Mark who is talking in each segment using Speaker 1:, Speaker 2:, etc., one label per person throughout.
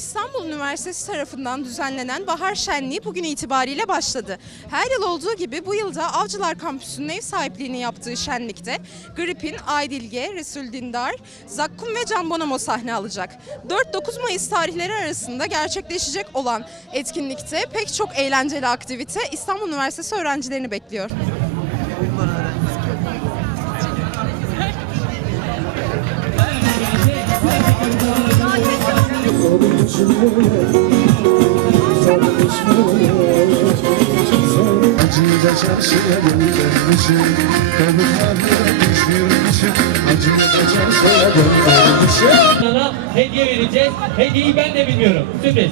Speaker 1: İstanbul Üniversitesi tarafından düzenlenen Bahar Şenliği bugün itibariyle başladı. Her yıl olduğu gibi bu yılda Avcılar Kampüsü'nün ev sahipliğini yaptığı şenlikte Gripin, Aydilge, Resul Dindar, Zakkum ve Can Bonomo sahne alacak. 4-9 Mayıs tarihleri arasında gerçekleşecek olan etkinlikte pek çok eğlenceli aktivite İstanbul Üniversitesi öğrencilerini bekliyor.
Speaker 2: Döndürmüşüm
Speaker 3: Sana hediye vereceğiz. Hediyeyi ben de bilmiyorum. Sürpriz.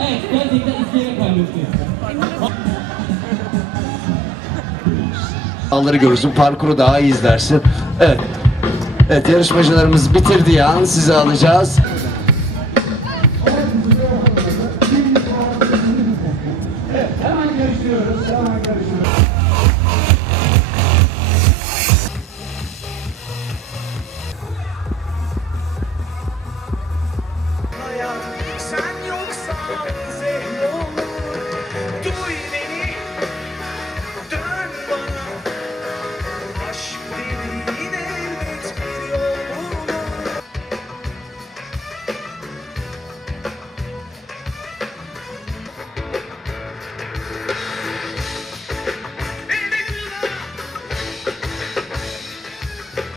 Speaker 3: Evet, gerçekten isteyerek paylaşıyoruz.
Speaker 4: Alları görürsün, parkuru daha iyi izlersin. Evet. Evet, yarışmacılarımız bitirdiği an sizi alacağız.
Speaker 5: Yoksan zehir